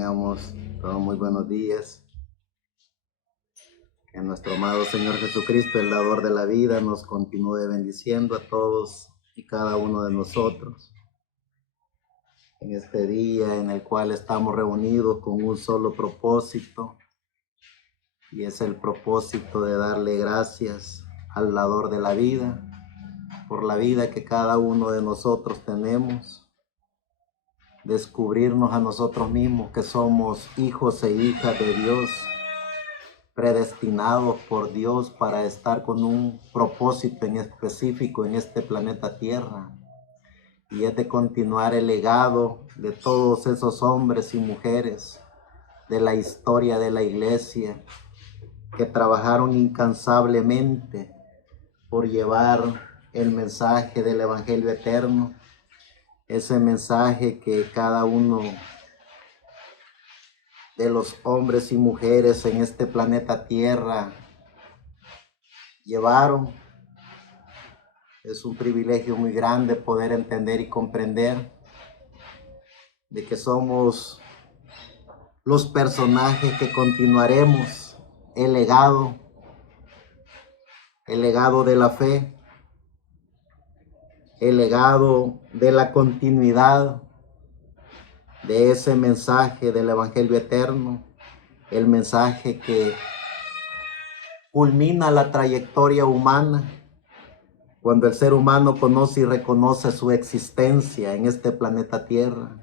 Tengamos todos muy buenos días. Que nuestro amado Señor Jesucristo, el dador de la vida, nos continúe bendiciendo a todos y cada uno de nosotros. En este día en el cual estamos reunidos con un solo propósito, y es el propósito de darle gracias al dador de la vida, por la vida que cada uno de nosotros tenemos. Descubrirnos a nosotros mismos que somos hijos e hijas de Dios, predestinados por Dios para estar con un propósito en específico en este planeta Tierra, y es de continuar el legado de todos esos hombres y mujeres de la historia de la iglesia que trabajaron incansablemente por llevar el mensaje del Evangelio eterno, ese mensaje que cada uno de los hombres y mujeres en este planeta Tierra llevaron. Es un privilegio muy grande poder entender y comprender de que somos los personajes que continuaremos el legado de la fe, el legado de la continuidad de ese mensaje del Evangelio eterno, el mensaje que culmina la trayectoria humana cuando el ser humano conoce y reconoce su existencia en este planeta Tierra,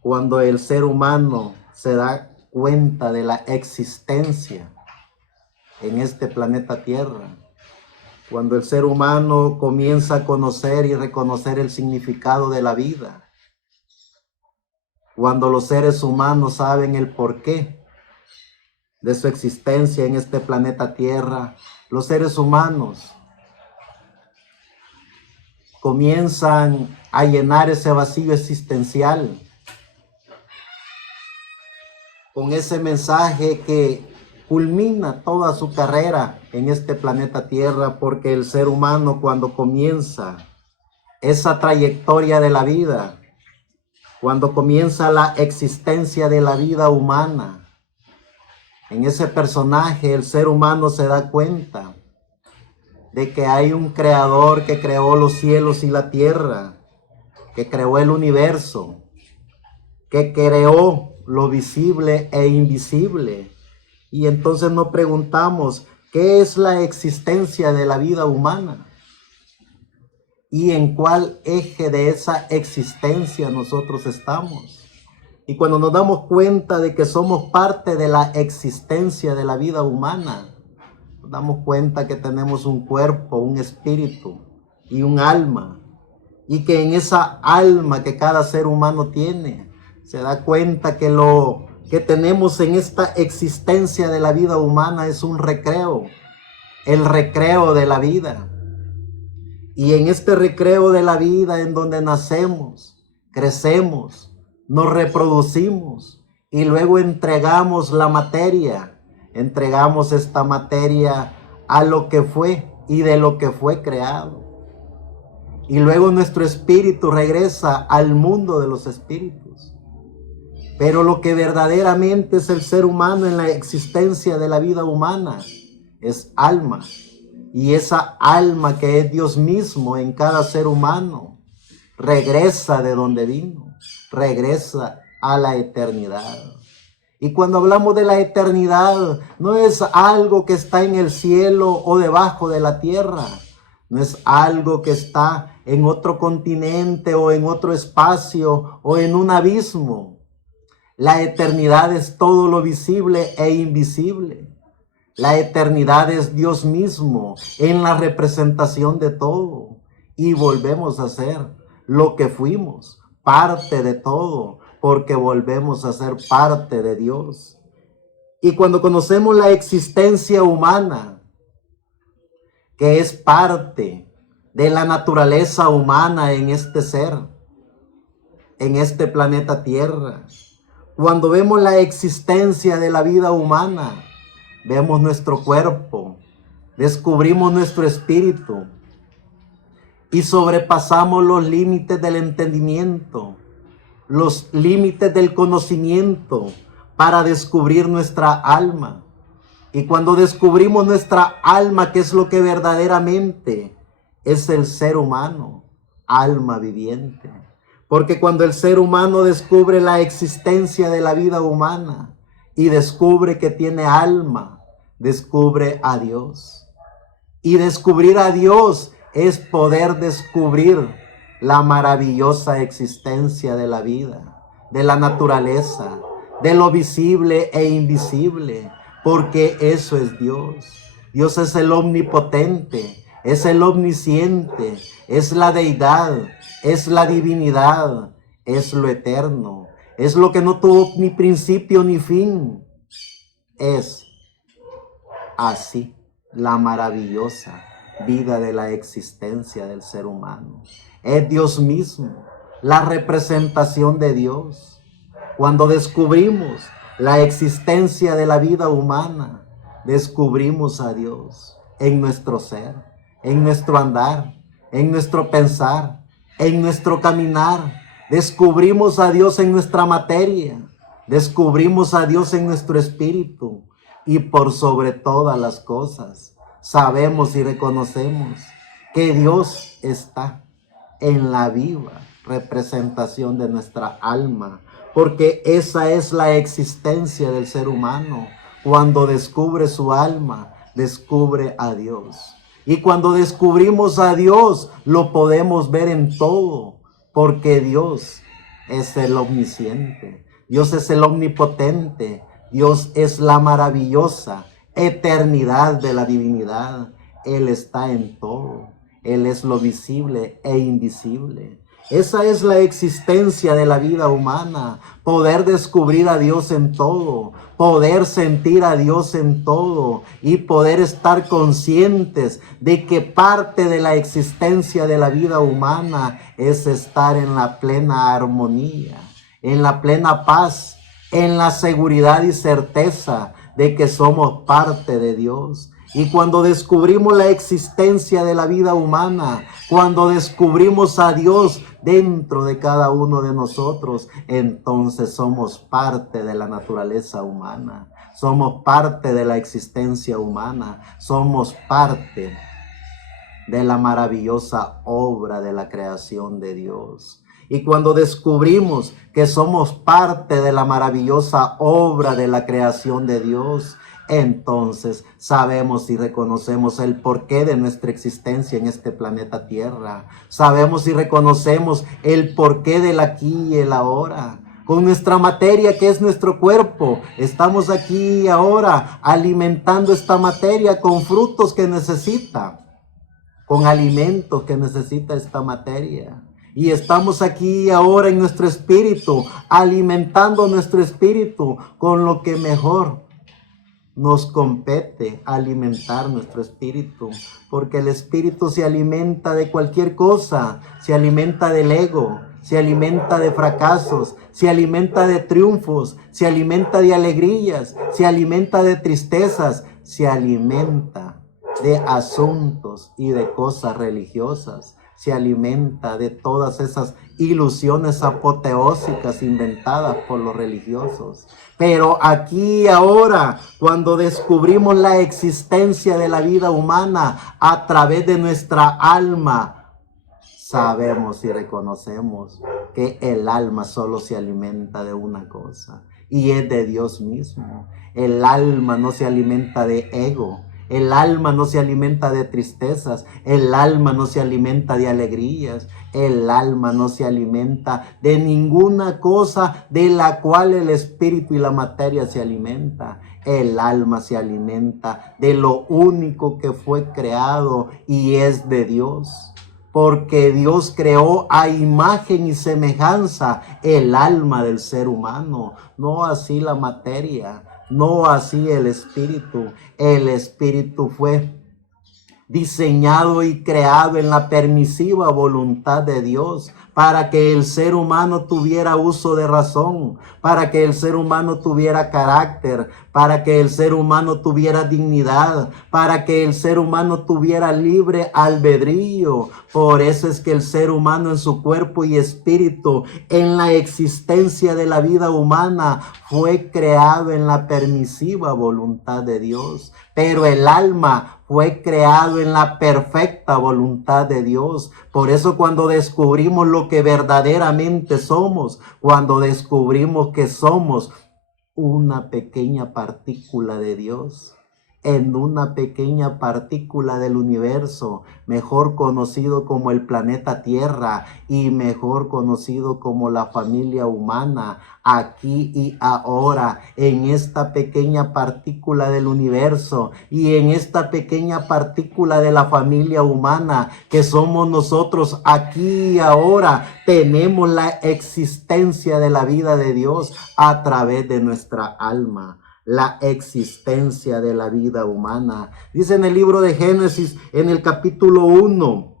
cuando el ser humano se da cuenta de la existencia en este planeta Tierra, cuando el ser humano comienza a conocer y reconocer el significado de la vida, cuando los seres humanos saben el porqué de su existencia en este planeta Tierra, los seres humanos comienzan a llenar ese vacío existencial con ese mensaje que culmina toda su carrera en este planeta Tierra, porque el ser humano, cuando comienza esa trayectoria de la vida, cuando comienza la existencia de la vida humana, en ese personaje el ser humano se da cuenta de que hay un creador que creó los cielos y la tierra, que creó el universo, que creó lo visible e invisible. Y entonces nos preguntamos, ¿qué es la existencia de la vida humana? ¿Y en cuál eje de esa existencia nosotros estamos? Y cuando nos damos cuenta de que somos parte de la existencia de la vida humana, nos damos cuenta que tenemos un cuerpo, un espíritu y un alma. Y que en esa alma que cada ser humano tiene, se da cuenta que lo que tenemos en esta existencia de la vida humana es un recreo, el recreo de la vida. Y en este recreo de la vida en donde nacemos, crecemos, nos reproducimos y luego entregamos la materia, entregamos esta materia a lo que fue y de lo que fue creado. Y luego nuestro espíritu regresa al mundo de los espíritus. Pero lo que verdaderamente es el ser humano en la existencia de la vida humana es alma. Y esa alma que es Dios mismo en cada ser humano regresa de donde vino, regresa a la eternidad. Y cuando hablamos de la eternidad, no es algo que está en el cielo o debajo de la tierra. No es algo que está en otro continente o en otro espacio o en un abismo. La eternidad es todo lo visible e invisible. La eternidad es Dios mismo en la representación de todo. Y volvemos a ser lo que fuimos, parte de todo, porque volvemos a ser parte de Dios. Y cuando conocemos la existencia humana, que es parte de la naturaleza humana en este ser, en este planeta Tierra, cuando vemos la existencia de la vida humana, vemos nuestro cuerpo, descubrimos nuestro espíritu y sobrepasamos los límites del entendimiento los límites del conocimiento para descubrir nuestra alma. Y cuando descubrimos nuestra alma, ¿qué es lo que verdaderamente es el ser humano? Alma viviente. Porque cuando el ser humano descubre la existencia de la vida humana y descubre que tiene alma, descubre a Dios. Y descubrir a Dios es poder descubrir la maravillosa existencia de la vida, de la naturaleza, de lo visible e invisible, porque eso es Dios. Dios es el omnipotente, es el omnisciente, es la deidad, es la divinidad, es lo eterno, es lo que no tuvo ni principio ni fin. Es así la maravillosa vida de la existencia del ser humano. Es Dios mismo, la representación de Dios. Cuando descubrimos la existencia de la vida humana, descubrimos a Dios en nuestro ser, en nuestro andar, en nuestro pensar, en nuestro caminar. Descubrimos a Dios en nuestra materia, descubrimos a Dios en nuestro espíritu. Y por sobre todas las cosas, sabemos y reconocemos que Dios está en la viva representación de nuestra alma, porque esa es la existencia del ser humano. Cuando descubre su alma, descubre a Dios. Y cuando descubrimos a Dios, lo podemos ver en todo, porque Dios es el omnisciente, Dios es el omnipotente, Dios es la maravillosa eternidad de la divinidad. Él está en todo. Él es lo visible e invisible. Esa es la existencia de la vida humana. Poder descubrir a Dios en todo. Poder sentir a Dios en todo. Y poder estar conscientes de que parte de la existencia de la vida humana es estar en la plena armonía, en la plena paz, en la seguridad y certeza de que somos parte de Dios. Y cuando descubrimos la existencia de la vida humana, cuando descubrimos a Dios dentro de cada uno de nosotros, entonces somos parte de la naturaleza humana, somos parte de la existencia humana, somos parte de la maravillosa obra de la creación de Dios. Y cuando descubrimos que somos parte de la maravillosa obra de la creación de Dios, entonces sabemos y reconocemos el porqué de nuestra existencia en este planeta Tierra. Sabemos y reconocemos el porqué del aquí y el ahora. Con nuestra materia, que es nuestro cuerpo, estamos aquí y ahora alimentando esta materia con frutos que necesita, con alimentos que necesita esta materia. Y estamos aquí ahora en nuestro espíritu, alimentando nuestro espíritu con lo que mejor nos compete alimentar nuestro espíritu. Porque el espíritu se alimenta de cualquier cosa, se alimenta del ego, se alimenta de fracasos, se alimenta de triunfos, se alimenta de alegrías, se alimenta de tristezas, se alimenta de asuntos y de cosas religiosas, se alimenta de todas esas ilusiones apoteósicas inventadas por los religiosos. Pero aquí ahora, cuando descubrimos la existencia de la vida humana a través de nuestra alma, sabemos y reconocemos que el alma solo se alimenta de una cosa, y es de Dios mismo. El alma no se alimenta de ego, el alma no se alimenta de tristezas, el alma no se alimenta de alegrías, el alma no se alimenta de ninguna cosa de la cual el espíritu y la materia se alimenta. El alma se alimenta de lo único que fue creado y es de Dios. Porque Dios creó a imagen y semejanza el alma del ser humano, no así la materia, no así el espíritu. El espíritu fue diseñado y creado en la permisiva voluntad de Dios, para que el ser humano tuviera uso de razón, para que el ser humano tuviera carácter, para que el ser humano tuviera dignidad, para que el ser humano tuviera libre albedrío. Por eso es que el ser humano en su cuerpo y espíritu, en la existencia de la vida humana, fue creado en la permisiva voluntad de Dios. Pero el alma fue creado en la perfecta voluntad de Dios. Por eso cuando descubrimos lo que verdaderamente somos, cuando descubrimos que somos una pequeña partícula de Dios, en una pequeña partícula del universo, mejor conocido como el planeta Tierra y mejor conocido como la familia humana, aquí y ahora, en esta pequeña partícula del universo y en esta pequeña partícula de la familia humana que somos nosotros aquí y ahora, tenemos la existencia de la vida de Dios a través de nuestra alma. La existencia de la vida humana. Dice en el libro de Génesis, en el capítulo 1,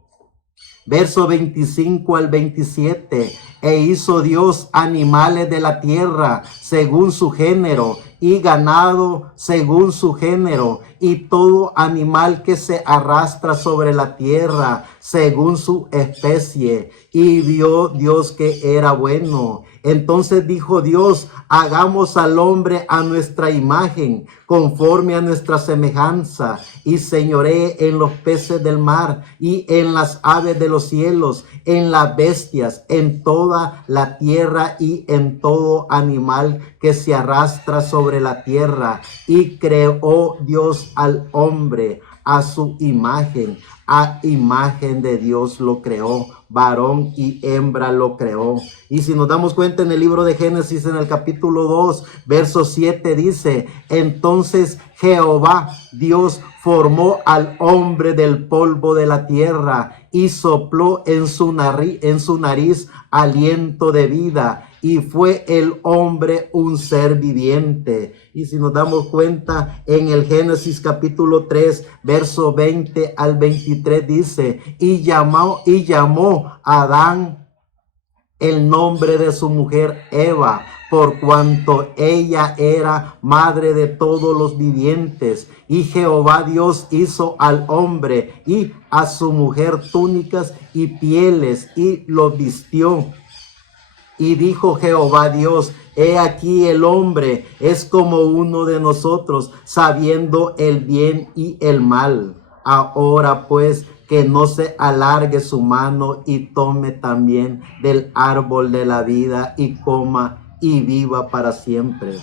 verso 25 al 27, e hizo Dios animales de la tierra según su género, y ganado según su género, y todo animal que se arrastra sobre la tierra según su especie. Y vio Dios que era bueno. Entonces dijo Dios: hagamos al hombre a nuestra imagen, conforme a nuestra semejanza, y señoree en los peces del mar, y en las aves de los cielos, en las bestias, en toda la tierra, y en todo animal que se arrastra sobre la tierra. Y creó Dios al hombre a su imagen, a imagen de Dios lo creó, varón y hembra lo creó. Y si nos damos cuenta en el libro de Génesis, en el capítulo 2, verso 7 dice: entonces Jehová Dios formó al hombre del polvo de la tierra y sopló en su nariz aliento de vida, y fue el hombre un ser viviente. Y si nos damos cuenta en el Génesis capítulo 3, verso 20 al 23 dice: y llamó a Adán el nombre de su mujer Eva, por cuanto ella era madre de todos los vivientes. Y Jehová Dios hizo al hombre y a su mujer túnicas y pieles, y los vistió. Y dijo Jehová Dios: he aquí el hombre es como uno de nosotros, sabiendo el bien y el mal. Ahora pues, que no se alargue su mano y tome también del árbol de la vida y coma y viva para siempre.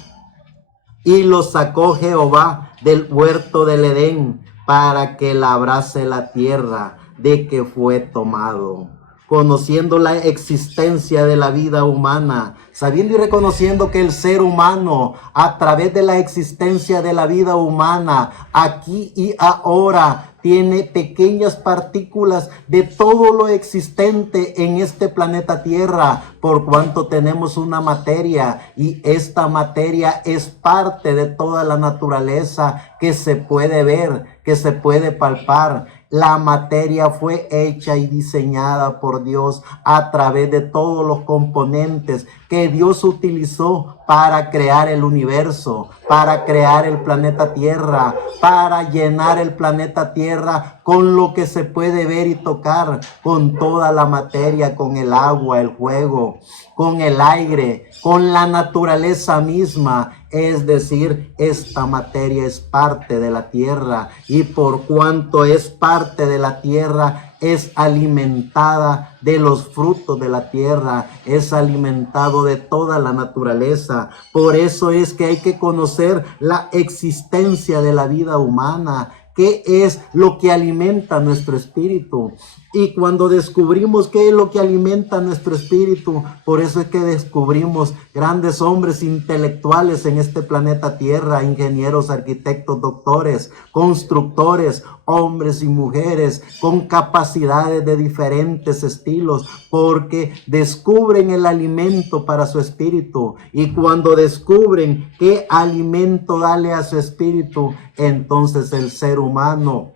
Y lo sacó Jehová del huerto del Edén para que labrase la tierra de que fue tomado. Conociendo la existencia de la vida humana, sabiendo y reconociendo que el ser humano, a través de la existencia de la vida humana, aquí y ahora, tiene pequeñas partículas de todo lo existente en este planeta Tierra, por cuanto tenemos una materia, y esta materia es parte de toda la naturaleza que se puede ver, que se puede palpar. La materia fue hecha y diseñada por Dios a través de todos los componentes que Dios utilizó para crear el universo, para crear el planeta Tierra, para llenar el planeta Tierra con lo que se puede ver y tocar, con toda la materia, con el agua, el fuego, con el aire, con la naturaleza misma. Es decir, esta materia es parte de la tierra, y por cuanto es parte de la tierra, es alimentada de los frutos de la tierra, es alimentado de toda la naturaleza. Por eso es que hay que conocer la existencia de la vida humana, qué es lo que alimenta nuestro espíritu. Y cuando descubrimos qué es lo que alimenta nuestro espíritu, por eso es que descubrimos grandes hombres intelectuales en este planeta Tierra, ingenieros, arquitectos, doctores, constructores, hombres y mujeres con capacidades de diferentes estilos, porque descubren el alimento para su espíritu. Y cuando descubren qué alimento darle a su espíritu, entonces el ser humano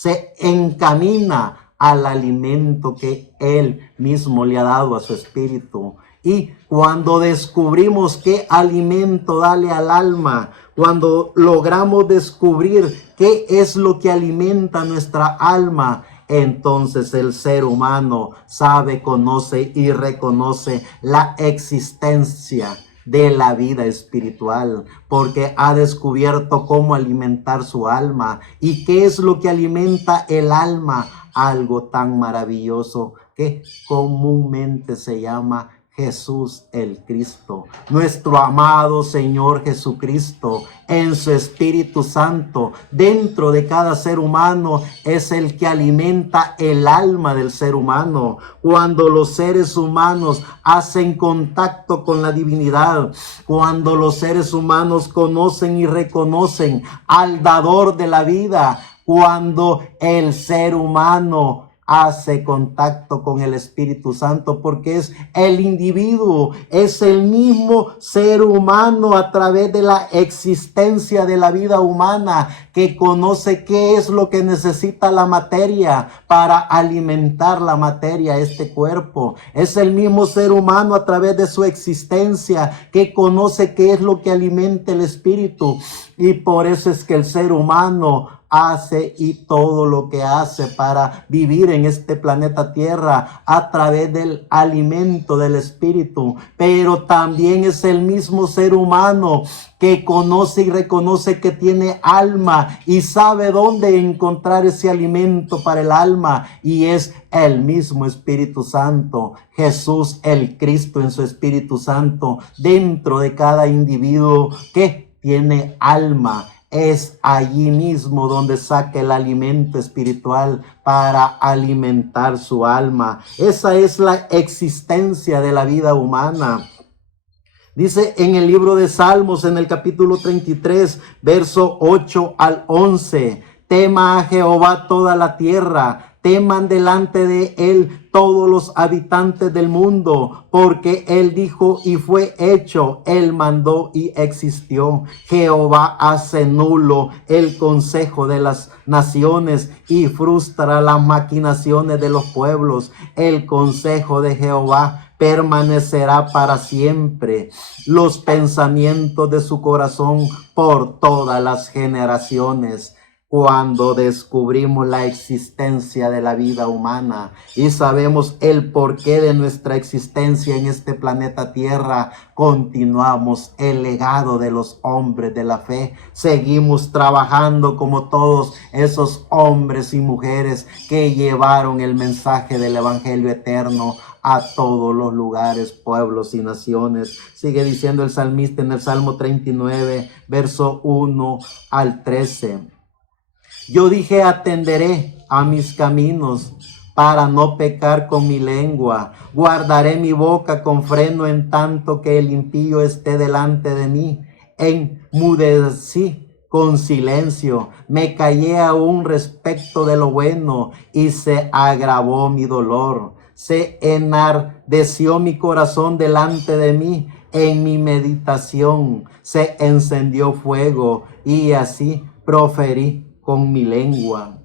se encamina al alimento que Él mismo le ha dado a su espíritu. Y cuando descubrimos qué alimento darle al alma, cuando logramos descubrir qué es lo que alimenta nuestra alma, entonces el ser humano sabe, conoce y reconoce la existencia de la vida espiritual, porque ha descubierto cómo alimentar su alma. ¿Y qué es lo que alimenta el alma? Algo tan maravilloso que comúnmente se llama Jesús el Cristo, nuestro amado Señor Jesucristo, en su Espíritu Santo, dentro de cada ser humano, es el que alimenta el alma del ser humano. Cuando los seres humanos hacen contacto con la divinidad, cuando los seres humanos conocen y reconocen al dador de la vida, cuando el ser humano hace contacto con el Espíritu Santo, porque es el individuo, es el mismo ser humano a través de la existencia de la vida humana que conoce qué es lo que necesita la materia para alimentar la materia, este cuerpo. Es el mismo ser humano a través de su existencia que conoce qué es lo que alimenta el espíritu. Y por eso es que el ser humano hace y todo lo que hace para vivir en este planeta Tierra a través del alimento del espíritu. Pero también es el mismo ser humano que conoce y reconoce que tiene alma y sabe dónde encontrar ese alimento para el alma, y es el mismo Espíritu Santo, Jesús el Cristo en su Espíritu Santo dentro de cada individuo que tiene alma. Es allí mismo donde saca el alimento espiritual para alimentar su alma. Esa es la existencia de la vida humana. Dice en el libro de Salmos, en el capítulo 33, verso 8 al 11, tema a Jehová toda la tierra, teman delante de él todos los habitantes del mundo, porque él dijo y fue hecho, él mandó y existió. Jehová hace nulo el consejo de las naciones y frustra las maquinaciones de los pueblos. El consejo de Jehová permanecerá para siempre, los pensamientos de su corazón por todas las generaciones. Cuando descubrimos la existencia de la vida humana y sabemos el porqué de nuestra existencia en este planeta Tierra, continuamos el legado de los hombres de la fe. Seguimos trabajando como todos esos hombres y mujeres que llevaron el mensaje del Evangelio eterno a todos los lugares, pueblos y naciones. Sigue diciendo el salmista en el Salmo 39, verso 1 al 13. Yo dije, atenderé a mis caminos para no pecar con mi lengua. Guardaré mi boca con freno en tanto que el impío esté delante de mí. Enmudecí con silencio, me callé aún respecto de lo bueno y se agravó mi dolor. Se enardeció mi corazón delante de mí. En mi meditación se encendió fuego y así proferí con mi lengua.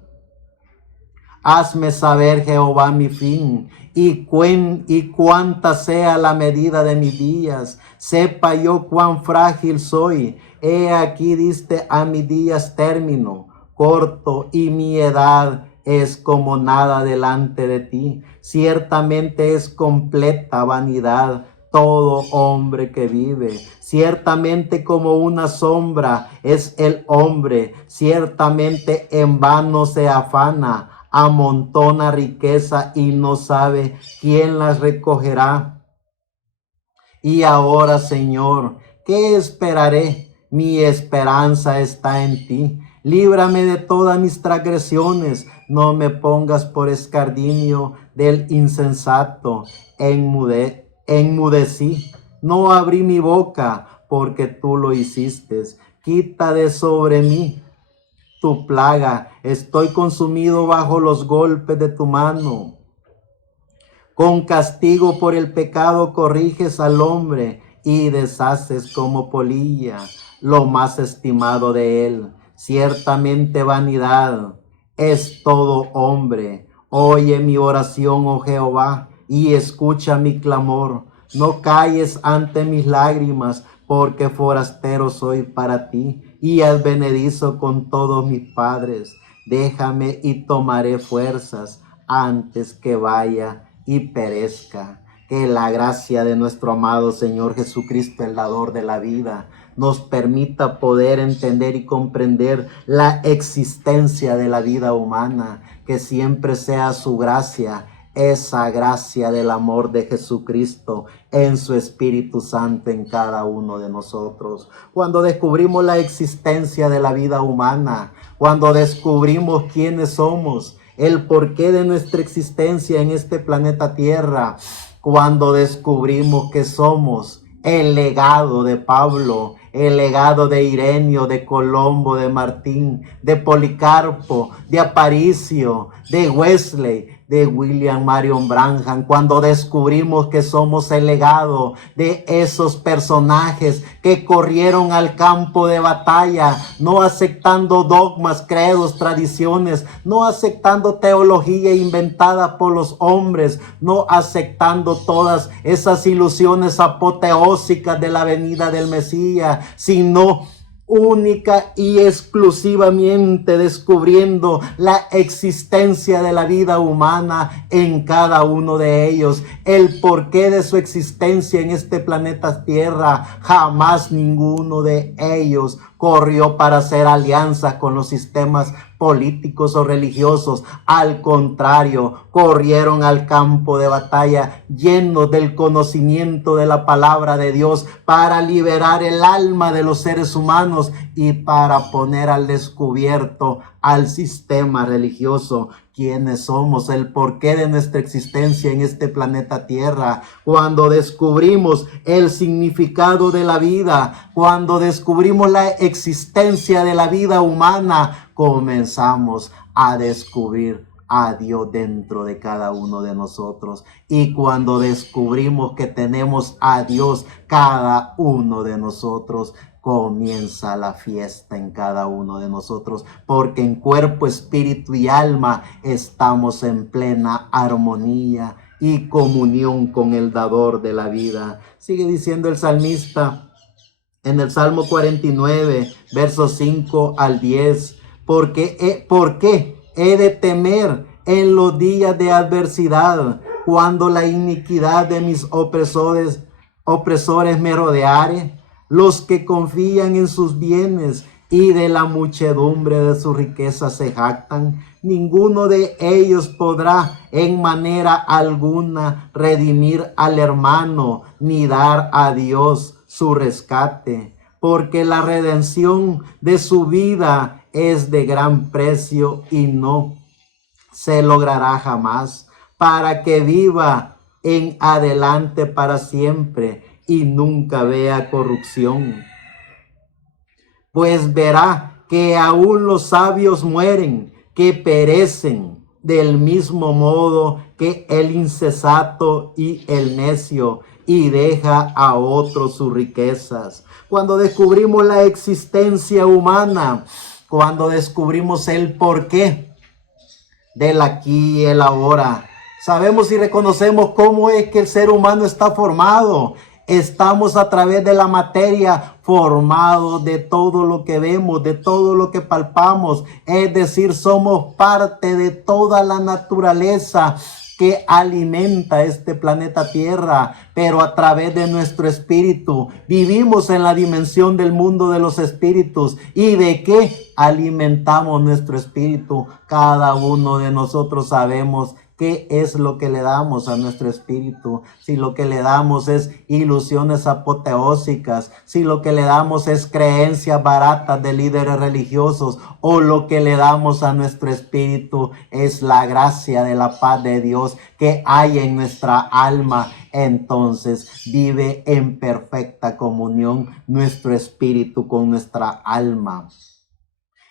Hazme saber, Jehová, mi fin, y cuánta sea la medida de mis días. Sepa yo cuán frágil soy. He aquí diste a mis días término, corto, y mi edad es como nada delante de ti. Ciertamente es completa vanidad todo hombre que vive. Ciertamente como una sombra es el hombre. Ciertamente en vano se afana, amontona riqueza y no sabe quién las recogerá. Y ahora, Señor, ¿qué esperaré? Mi esperanza está en ti. Líbrame de todas mis transgresiones. No me pongas por escarnio del insensato. Enmudecí, no abrí mi boca, porque tú lo hiciste. Quita de sobre mí tu plaga. Estoy consumido bajo los golpes de tu mano. Con castigo por el pecado corriges al hombre y deshaces como polilla lo más estimado de él. Ciertamente vanidad es todo hombre. Oye mi oración, oh Jehová, y escucha mi clamor. No calles ante mis lágrimas, porque forastero soy para ti, y advenedizo con todos mis padres. Déjame y tomaré fuerzas antes que vaya y perezca. Que la gracia de nuestro amado Señor Jesucristo, el dador de la vida, nos permita poder entender y comprender la existencia de la vida humana. Que siempre sea su gracia, esa gracia del amor de Jesucristo en su Espíritu Santo en cada uno de nosotros. Cuando descubrimos la existencia de la vida humana, cuando descubrimos quiénes somos, el porqué de nuestra existencia en este planeta Tierra, cuando descubrimos que somos el legado de Pablo, el legado de Ireneo, de Colombo, de Martín, de Policarpo, de Aparicio, de Wesley, de William Marion Branham, cuando descubrimos que somos el legado de esos personajes que corrieron al campo de batalla, no aceptando dogmas, credos, tradiciones, no aceptando teología inventada por los hombres, no aceptando todas esas ilusiones apoteósicas de la venida del Mesías, sino única y exclusivamente descubriendo la existencia de la vida humana en cada uno de ellos, el porqué de su existencia en este planeta Tierra. Jamás ninguno de ellos corrió para hacer alianzas con los sistemas políticos o religiosos. Al contrario, corrieron al campo de batalla llenos del conocimiento de la palabra de Dios para liberar el alma de los seres humanos y para poner al descubierto al sistema religioso quiénes somos, el porqué de nuestra existencia en este planeta Tierra. Cuando descubrimos el significado de la vida, cuando descubrimos la existencia de la vida humana, comenzamos a descubrir a Dios dentro de cada uno de nosotros. Y cuando descubrimos que tenemos a Dios cada uno de nosotros, comienza la fiesta en cada uno de nosotros, porque en cuerpo, espíritu y alma estamos en plena armonía y comunión con el dador de la vida. Sigue diciendo el salmista en el Salmo 49, versos 5 al 10. ¿Por qué he de temer en los días de adversidad, cuando la iniquidad de mis opresores me rodeare? Los que confían en sus bienes y de la muchedumbre de sus riquezas se jactan. Ninguno de ellos podrá en manera alguna redimir al hermano, ni dar a Dios su rescate, porque la redención de su vida es de gran precio y no se logrará jamás, para que viva en adelante para siempre y nunca vea corrupción. Pues verá que aún los sabios mueren, que perecen del mismo modo que el insensato y el necio, y deja a otros sus riquezas. Cuando descubrimos la existencia humana, cuando descubrimos el porqué del aquí y el ahora, sabemos y reconocemos cómo es que el ser humano está formado. Estamos a través de la materia formados de todo lo que vemos, de todo lo que palpamos. Es decir, somos parte de toda la naturaleza que alimenta este planeta Tierra, pero a través de nuestro espíritu vivimos en la dimensión del mundo de los espíritus. ¿Y de qué alimentamos nuestro espíritu? Cada uno de nosotros sabemos ¿qué es lo que le damos a nuestro espíritu? Si lo que le damos es ilusiones apoteósicas, si lo que le damos es creencias baratas de líderes religiosos, o lo que le damos a nuestro espíritu es la gracia de la paz de Dios que hay en nuestra alma, entonces vive en perfecta comunión nuestro espíritu con nuestra alma.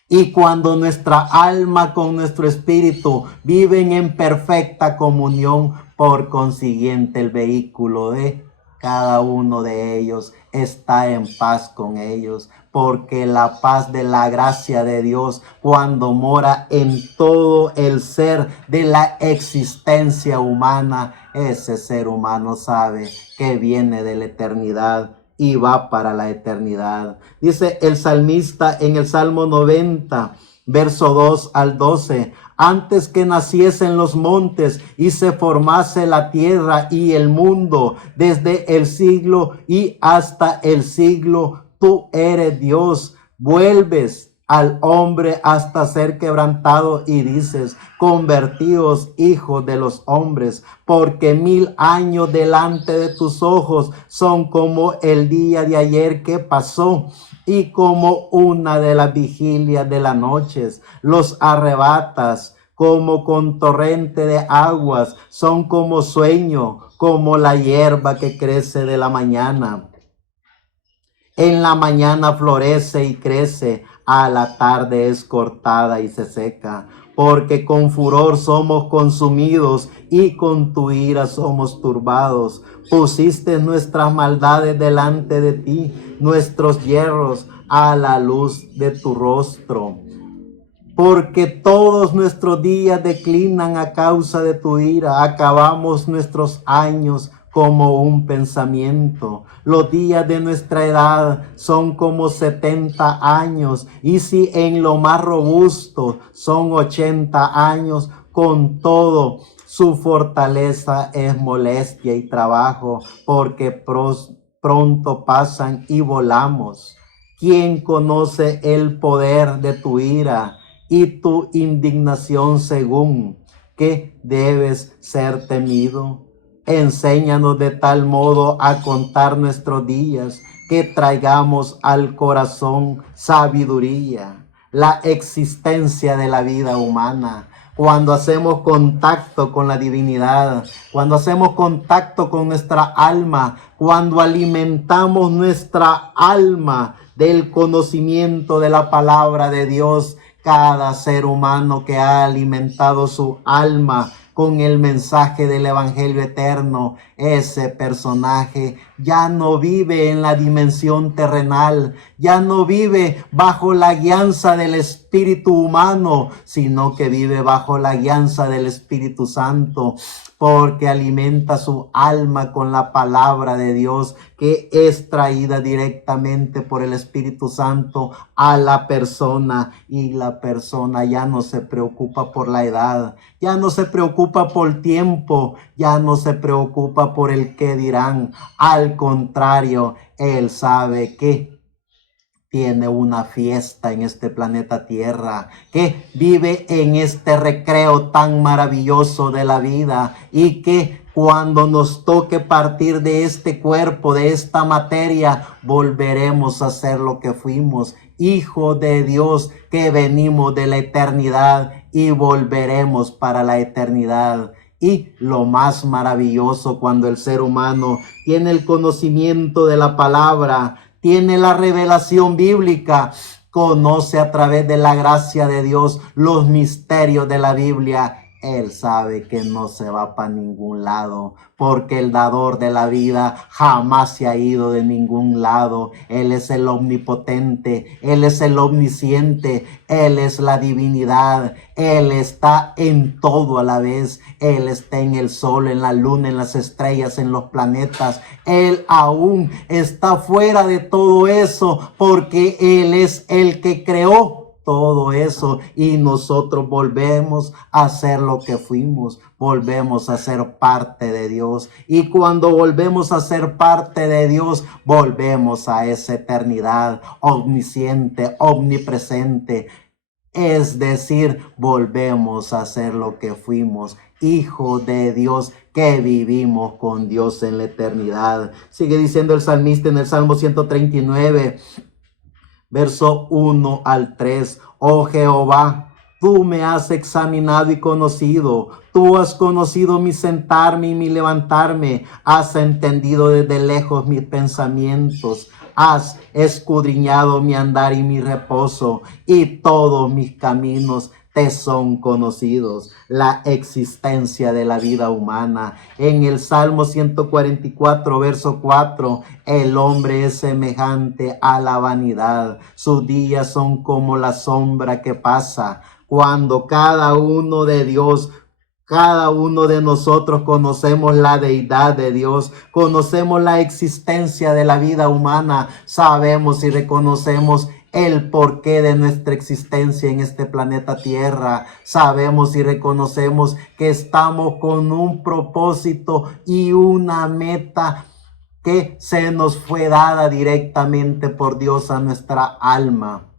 Y cuando nuestra alma con nuestro espíritu viven en perfecta comunión, por consiguiente el vehículo de cada uno de ellos está en paz con ellos, porque la paz de la gracia de Dios, cuando mora en todo el ser de la existencia humana, ese ser humano sabe que viene de la eternidad y va para la eternidad. Dice el salmista en el Salmo 90, verso 2 al 12, antes que naciesen los montes y se formase la tierra y el mundo, desde el siglo y hasta el siglo, tú eres Dios. Vuelves al hombre hasta ser quebrantado y dices, convertíos hijos de los hombres, porque 1000 años delante de tus ojos son como el día de ayer que pasó y como una de las vigilias de las noches. Los arrebatas como con torrente de aguas, son como sueño, como la hierba que crece de la mañana. En la mañana florece y crece, a la tarde es cortada y se seca, porque con furor somos consumidos y con tu ira somos turbados. Pusiste nuestras maldades delante de ti, nuestros hierros a la luz de tu rostro. Porque todos nuestros días declinan a causa de tu ira, acabamos nuestros años como un pensamiento. Los días de nuestra edad son como 70 años, y si en lo más robusto son 80 años, con todo su fortaleza es molestia y trabajo, porque pronto pasan y volamos. ¿Quién conoce el poder de tu ira y tu indignación según que debes ser temido? Enséñanos de tal modo a contar nuestros días, que traigamos al corazón sabiduría. La existencia de la vida humana, cuando hacemos contacto con la divinidad, cuando hacemos contacto con nuestra alma, cuando alimentamos nuestra alma del conocimiento de la palabra de Dios, cada ser humano que ha alimentado su alma con el mensaje del evangelio eterno, ese personaje ya no vive en la dimensión terrenal, ya no vive bajo la guianza del espíritu humano, sino que vive bajo la guianza del Espíritu Santo, porque alimenta su alma con la palabra de Dios, que es traída directamente por el Espíritu Santo a la persona, y la persona ya no se preocupa por la edad, ya no se preocupa por tiempo, ya no se preocupa por el qué dirán. Al contrario, él sabe que tiene una fiesta en este planeta Tierra, que vive en este recreo tan maravilloso de la vida, y que cuando nos toque partir de este cuerpo, de esta materia, volveremos a ser lo que fuimos, hijos de Dios, que venimos de la eternidad y volveremos para la eternidad. Y lo más maravilloso, cuando el ser humano tiene el conocimiento de la palabra, tiene la revelación bíblica, conoce a través de la gracia de Dios los misterios de la Biblia, él sabe que no se va para ningún lado, porque el dador de la vida jamás se ha ido de ningún lado. Él es el omnipotente, Él es el omnisciente, Él es la divinidad, Él está en todo a la vez. Él está en el sol, en la luna, en las estrellas, en los planetas. Él aún está fuera de todo eso, porque Él es el que creó todo eso, y nosotros volvemos a ser lo que fuimos, volvemos a ser parte de Dios, y cuando volvemos a ser parte de Dios, volvemos a esa eternidad omnisciente, omnipresente, es decir, volvemos a ser lo que fuimos, hijos de Dios, que vivimos con Dios en la eternidad. Sigue diciendo el salmista en el Salmo 139, verso 1 al 3. Oh Jehová, tú me has examinado y conocido. Tú has conocido mi sentarme y mi levantarme. Has entendido desde lejos mis pensamientos. Has escudriñado mi andar y mi reposo, y todos mis caminos te son conocidos, la existencia de la vida humana. En el Salmo 144, verso 4, el hombre es semejante a la vanidad, sus días son como la sombra que pasa. Cuando cada uno de Dios, cada uno de nosotros conocemos la deidad de Dios, conocemos la existencia de la vida humana, sabemos y reconocemos el porqué de nuestra existencia en este planeta Tierra. Sabemos y reconocemos que estamos con un propósito y una meta que se nos fue dada directamente por Dios a nuestra alma.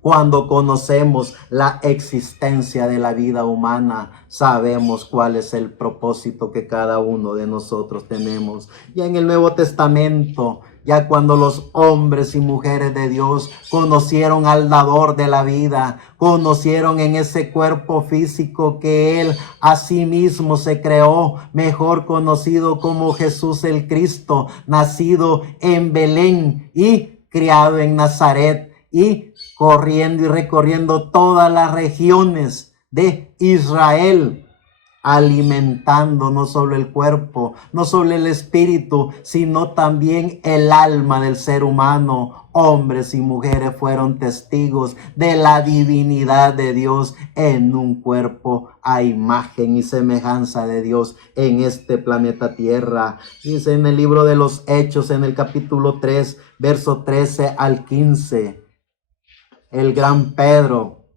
Cuando conocemos la existencia de la vida humana, sabemos cuál es el propósito que cada uno de nosotros tenemos. Ya en el Nuevo Testamento, ya cuando los hombres y mujeres de Dios conocieron al dador de la vida, conocieron en ese cuerpo físico que Él a sí mismo se creó, mejor conocido como Jesús el Cristo, nacido en Belén y criado en Nazaret, y corriendo y recorriendo todas las regiones de Israel, alimentando no solo el cuerpo, no solo el espíritu, sino también el alma del ser humano. Hombres y mujeres fueron testigos de la divinidad de Dios en un cuerpo a imagen y semejanza de Dios en este planeta Tierra. Dice en el libro de los Hechos, en el capítulo 3, verso 13 al 15. El gran Pedro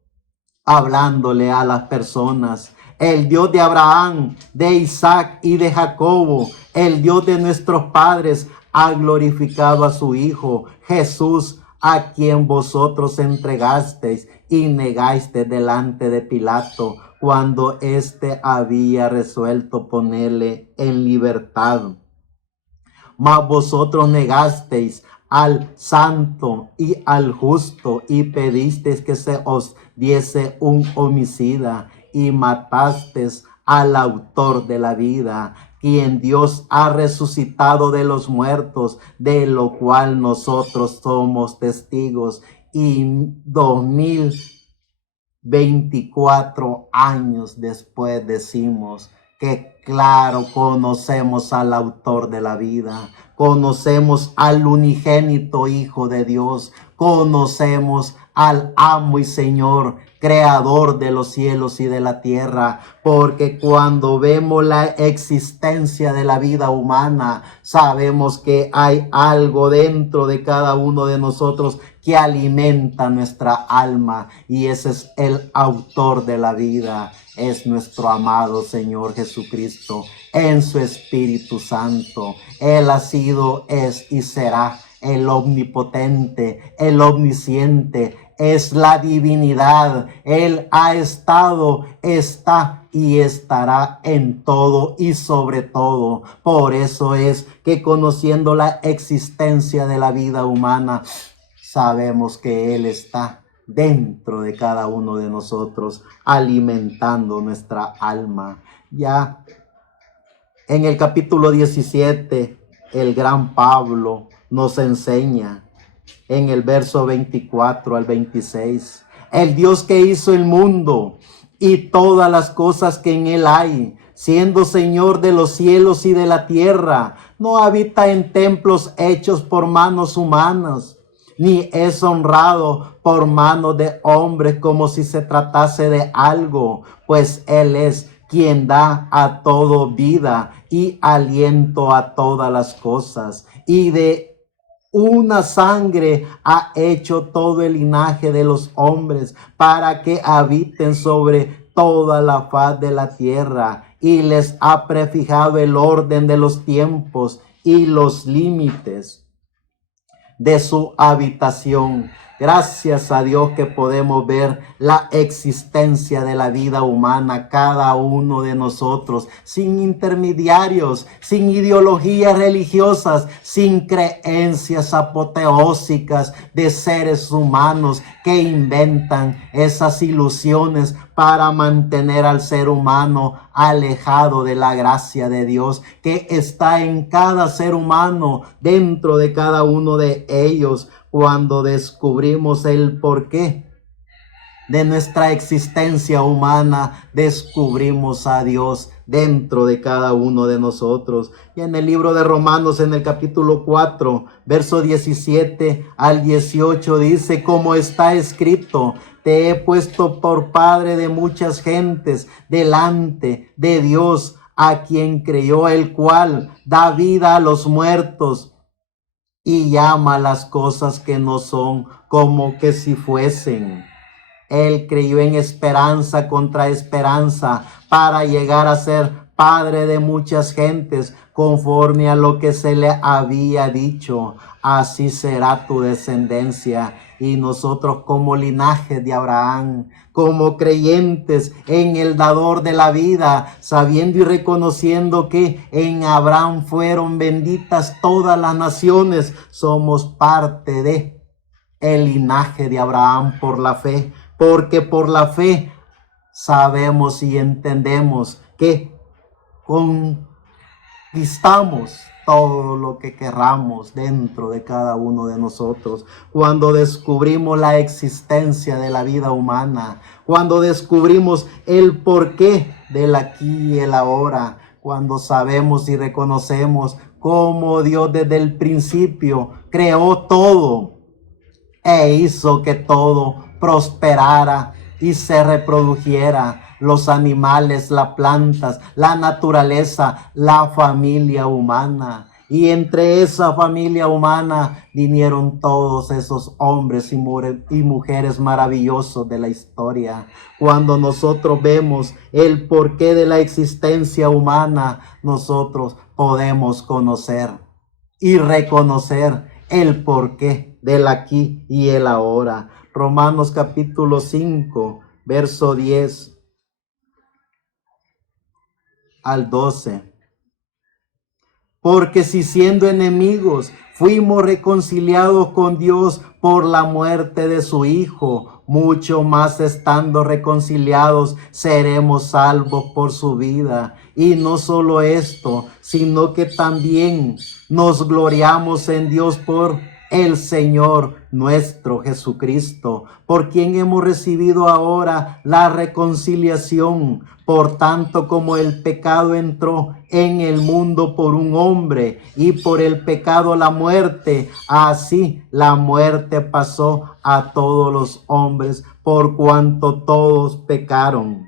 hablándole a las personas. El Dios de Abraham, de Isaac y de Jacobo, el Dios de nuestros padres, ha glorificado a su Hijo Jesús, a quien vosotros entregasteis y negasteis delante de Pilato, cuando éste había resuelto ponerle en libertad. Mas vosotros negasteis al santo y al justo y pedisteis que se os diese un homicida y matasteis al autor de la vida, quien Dios ha resucitado de los muertos, de lo cual nosotros somos testigos. Y 2024 años después decimos que claro, conocemos al autor de la vida, conocemos al unigénito Hijo de Dios, conocemos al amo y Señor, creador de los cielos y de la tierra, porque cuando vemos la existencia de la vida humana, sabemos que hay algo dentro de cada uno de nosotros que alimenta nuestra alma, y ese es el autor de la vida, es nuestro amado Señor Jesucristo en su Espíritu Santo. Él ha sido, es y será el omnipotente, el omnisciente, es la divinidad. Él ha estado, está y estará en todo y sobre todo. Por eso es que conociendo la existencia de la vida humana, sabemos que Él está dentro de cada uno de nosotros, alimentando nuestra alma. Ya en el capítulo 17, el gran Pablo nos enseña en el verso 24 al 26, el Dios que hizo el mundo y todas las cosas que en él hay, siendo Señor de los cielos y de la tierra, no habita en templos hechos por manos humanas, ni es honrado por manos de hombres como si se tratase de algo, pues Él es quien da a todo vida y aliento a todas las cosas, y de una sangre ha hecho todo el linaje de los hombres para que habiten sobre toda la faz de la tierra, y les ha prefijado el orden de los tiempos y los límites de su habitación. Gracias a Dios que podemos ver la existencia de la vida humana, cada uno de nosotros, sin intermediarios, sin ideologías religiosas, sin creencias apoteósicas de seres humanos que inventan esas ilusiones para mantener al ser humano alejado de la gracia de Dios que está en cada ser humano, dentro de cada uno de ellos. Cuando descubrimos el porqué de nuestra existencia humana, descubrimos a Dios dentro de cada uno de nosotros. Y en el libro de Romanos, en el capítulo 4, verso 17 al 18, dice: como está escrito, te he puesto por padre de muchas gentes delante de Dios, a quien creyó, el cual da vida a los muertos y llama las cosas que no son como que si fuesen. Él creyó en esperanza contra esperanza para llegar a ser padre de muchas gentes, conforme a lo que se le había dicho: así será tu descendencia. Y nosotros, como linaje de Abraham, como creyentes en el dador de la vida, sabiendo y reconociendo que en Abraham fueron benditas todas las naciones, somos parte de el linaje de Abraham por la fe, porque por la fe sabemos y entendemos que conquistamos todo lo que querramos dentro de cada uno de nosotros. Cuando descubrimos la existencia de la vida humana, cuando descubrimos el porqué del aquí y el ahora, cuando sabemos y reconocemos cómo Dios desde el principio creó todo e hizo que todo prosperara y se reprodujera: los animales, las plantas, la naturaleza, la familia humana. Y entre esa familia humana vinieron todos esos hombres y mujeres maravillosos de la historia. Cuando nosotros vemos el porqué de la existencia humana, nosotros podemos conocer y reconocer el porqué del aquí y el ahora. Romanos capítulo 5, verso 10 al 12. Porque si siendo enemigos fuimos reconciliados con Dios por la muerte de su Hijo, mucho más estando reconciliados seremos salvos por su vida. Y no solo esto, sino que también nos gloriamos en Dios por el Señor nuestro Jesucristo, por quien hemos recibido ahora la reconciliación. Por tanto, como el pecado entró en el mundo por un hombre, y por el pecado la muerte, así la muerte pasó a todos los hombres, por cuanto todos pecaron.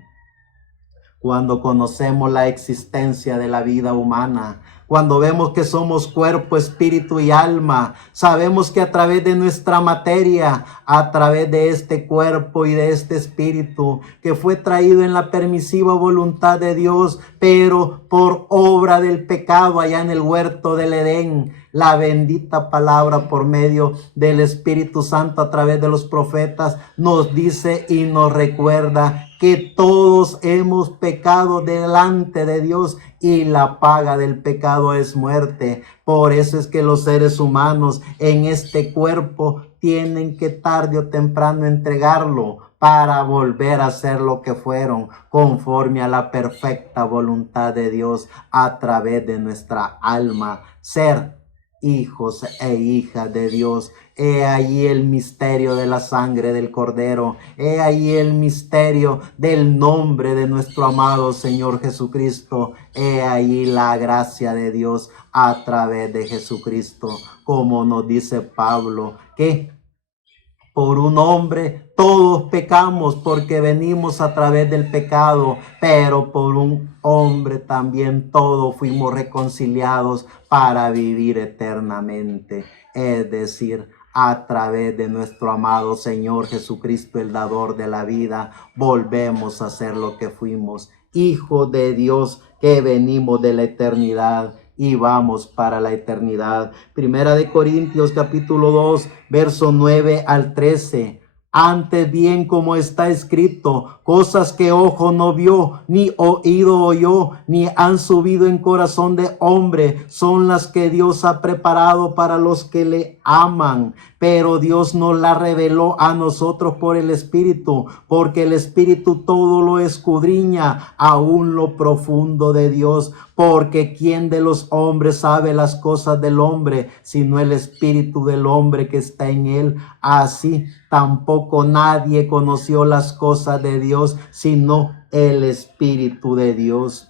Cuando conocemos la existencia de la vida humana, cuando vemos que somos cuerpo, espíritu y alma, sabemos que a través de nuestra materia, a través de este cuerpo y de este espíritu que fue traído en la permisiva voluntad de Dios, pero por obra del pecado allá en el huerto del Edén, la bendita palabra por medio del Espíritu Santo a través de los profetas nos dice y nos recuerda que todos hemos pecado delante de Dios y la paga del pecado es muerte. Por eso es que los seres humanos en este cuerpo tienen que tarde o temprano entregarlo para volver a ser lo que fueron, conforme a la perfecta voluntad de Dios a través de nuestra alma, ser hijos e hijas de Dios. He ahí el misterio de la sangre del Cordero. He ahí el misterio del nombre de nuestro amado Señor Jesucristo. He ahí la gracia de Dios a través de Jesucristo. Como nos dice Pablo, que por un hombre todos pecamos porque venimos a través del pecado, pero por un hombre también todos fuimos reconciliados para vivir eternamente. Es decir, a través de nuestro amado Señor Jesucristo, el dador de la vida, volvemos a ser lo que fuimos, hijos de Dios que venimos de la eternidad y vamos para la eternidad. Primera de Corintios capítulo 2, verso 9 al 13. Antes bien, como está escrito, cosas que ojo no vio, ni oído oyó, ni han subido en corazón de hombre, son las que Dios ha preparado para los que le aman. pero Dios nos la reveló a nosotros por el Espíritu, porque el Espíritu todo lo escudriña, aún lo profundo de Dios, porque ¿quién de los hombres sabe las cosas del hombre, sino el Espíritu del hombre que está en él? Así tampoco nadie conoció las cosas de Dios, sino el Espíritu de Dios.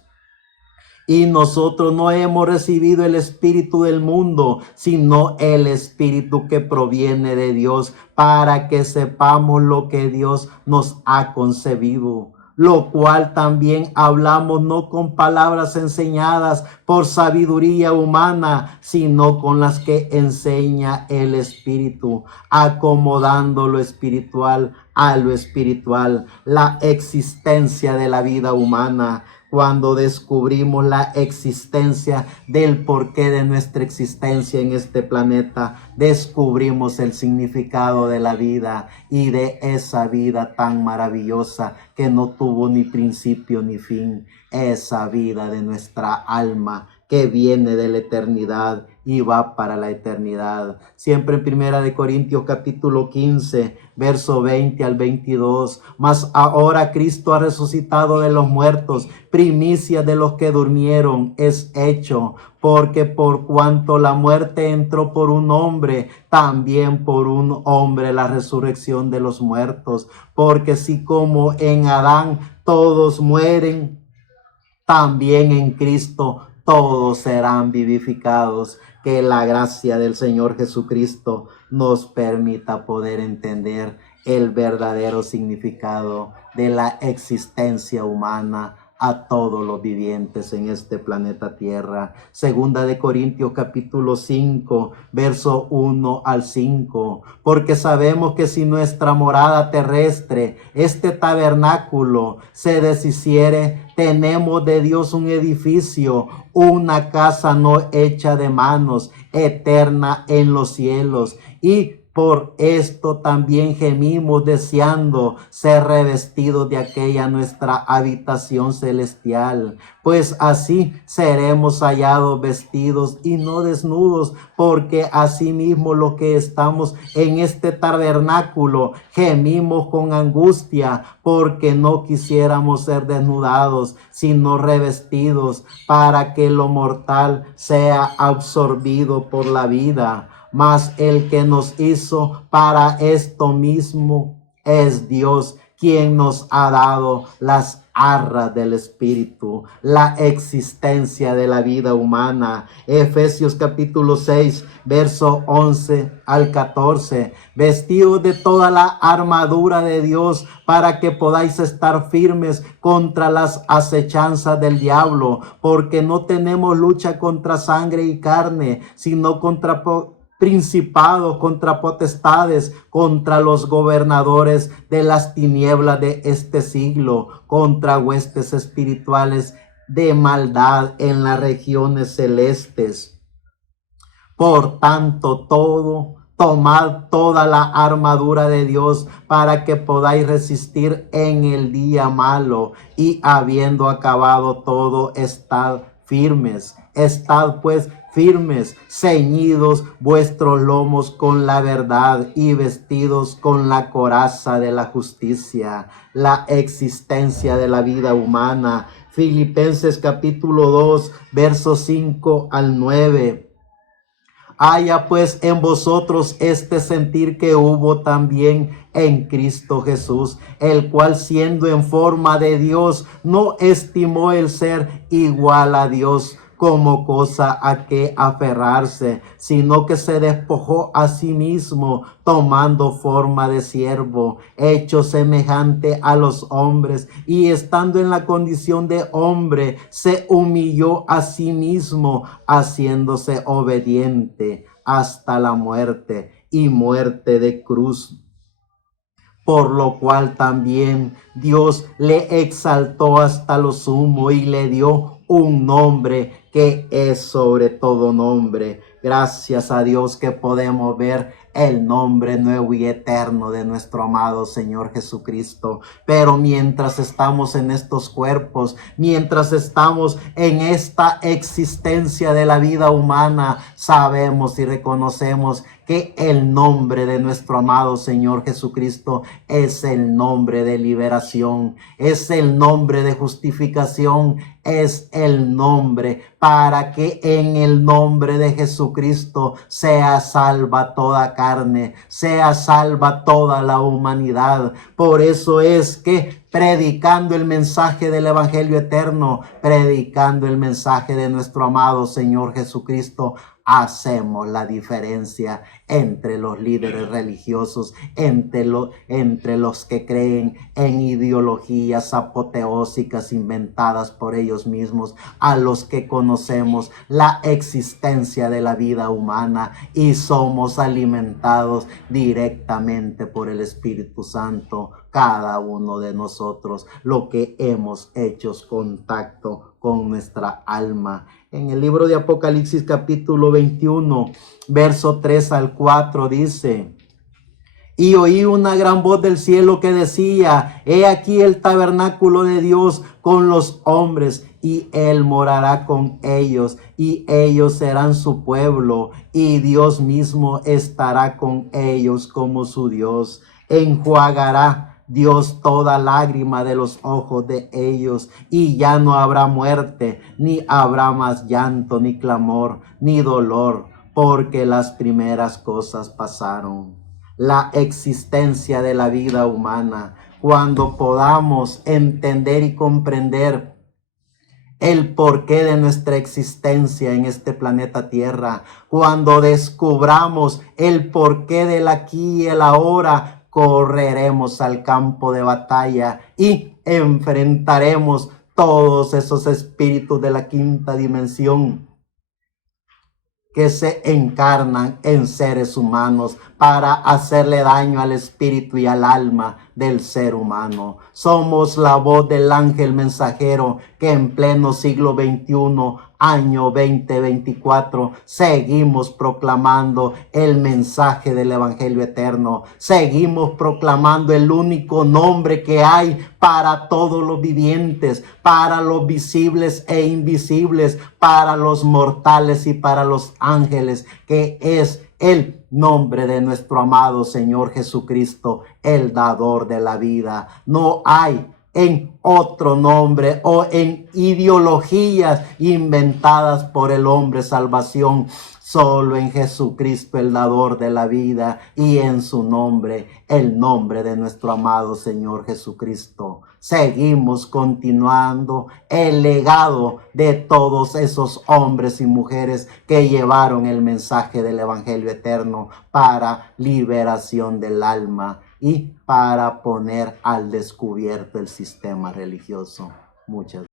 Y nosotros no hemos recibido el espíritu del mundo, sino el espíritu que proviene de Dios, para que sepamos lo que Dios nos ha concebido. Lo cual también hablamos no con palabras enseñadas por sabiduría humana, sino con las que enseña el Espíritu, acomodando lo espiritual a lo espiritual, la existencia de la vida humana. Cuando descubrimos la existencia del porqué de nuestra existencia en este planeta, descubrimos el significado de la vida y de esa vida tan maravillosa que no tuvo ni principio ni fin, esa vida de nuestra alma que viene de la eternidad y va para la eternidad. Siempre en Primera de Corintios capítulo 15, verso 20 al 22. Mas ahora Cristo ha resucitado de los muertos, primicia de los que durmieron es hecho, porque por cuanto la muerte entró por un hombre, también por un hombre la resurrección de los muertos. Porque si como en Adán todos mueren, también en Cristo todos serán vivificados. Que la gracia del Señor Jesucristo nos permita poder entender el verdadero significado de la existencia humana a todos los vivientes en este planeta Tierra. Segunda de Corintios capítulo 5, verso 1 al 5. Porque sabemos que si nuestra morada terrestre, este tabernáculo, se deshiciere, tenemos de Dios un edificio, una casa no hecha de manos, eterna en los cielos. Y por esto también gemimos deseando ser revestidos de aquella nuestra habitación celestial, pues así seremos hallados vestidos y no desnudos, porque asimismo los que estamos en este tabernáculo gemimos con angustia, porque no quisiéramos ser desnudados, sino revestidos, para que lo mortal sea absorbido por la vida. Mas el que nos hizo para esto mismo es Dios, quien nos ha dado las arras del Espíritu, la existencia de la vida humana. Efesios capítulo 6, verso 11 al 14. Vestidos de toda la armadura de Dios, para que podáis estar firmes contra las acechanzas del diablo, porque no tenemos lucha contra sangre y carne, sino contra principados, contra potestades, contra los gobernadores de las tinieblas de este siglo, contra huestes espirituales de maldad en las regiones celestes. Por tanto, tomad toda la armadura de Dios, para que podáis resistir en el día malo, y habiendo acabado todo, estad firmes. Estad pues firmes, ceñidos vuestros lomos con la verdad y vestidos con la coraza de la justicia, la existencia de la vida humana. Filipenses capítulo 2, versos 5 al 9. Haya pues en vosotros este sentir que hubo también en Cristo Jesús, el cual siendo en forma de Dios, no estimó el ser igual a Dios como cosa a que aferrarse, sino que se despojó a sí mismo, tomando forma de siervo, hecho semejante a los hombres, y estando en la condición de hombre, se humilló a sí mismo, haciéndose obediente hasta la muerte, y muerte de cruz. Por lo cual también Dios le exaltó hasta lo sumo y le dio un nombre que es sobre todo nombre. Gracias a Dios que podemos ver el nombre nuevo y eterno de nuestro amado Señor Jesucristo. Pero mientras estamos en estos cuerpos, mientras estamos en esta existencia de la vida humana, sabemos y reconocemos que el nombre de nuestro amado Señor Jesucristo es el nombre de liberación, es el nombre de justificación, es el nombre para que en el nombre de Jesucristo sea salva toda carne, sea salva toda la humanidad. Por eso es que predicando el mensaje del Evangelio eterno, predicando el mensaje de nuestro amado Señor Jesucristo, hacemos la diferencia entre los líderes religiosos, entre los que creen en ideologías apoteósicas inventadas por ellos mismos, a los que conocemos la existencia de la vida humana y somos alimentados directamente por el Espíritu Santo, cada uno de nosotros, lo que hemos hecho contacto con nuestra alma. En el libro de Apocalipsis capítulo 21, verso 3 al 4 dice: y oí una gran voz del cielo que decía: he aquí el tabernáculo de Dios con los hombres, y Él morará con ellos, y ellos serán su pueblo, y Dios mismo estará con ellos como su Dios. Enjuagará Dios toda lágrima de los ojos de ellos, y ya no habrá muerte, ni habrá más llanto, ni clamor, ni dolor, porque las primeras cosas pasaron. La existencia de la vida humana, cuando podamos entender y comprender el porqué de nuestra existencia en este planeta Tierra, cuando descubramos el porqué del aquí y el ahora, correremos al campo de batalla y enfrentaremos todos esos espíritus de la quinta dimensión que se encarnan en seres humanos para hacerle daño al espíritu y al alma del ser humano. Somos la voz del ángel mensajero que en pleno siglo XXI, año 2024, seguimos proclamando el mensaje del Evangelio eterno. Seguimos proclamando el único nombre que hay para todos los vivientes, para los visibles e invisibles, para los mortales y para los ángeles, que es el nombre de nuestro amado Señor Jesucristo, el dador de la vida. No hay en otro nombre o en ideologías inventadas por el hombre salvación. Solo en Jesucristo, el dador de la vida, y en su nombre, el nombre de nuestro amado Señor Jesucristo. Seguimos continuando el legado de todos esos hombres y mujeres que llevaron el mensaje del Evangelio eterno para liberación del alma y para poner al descubierto el sistema religioso. Muchas gracias.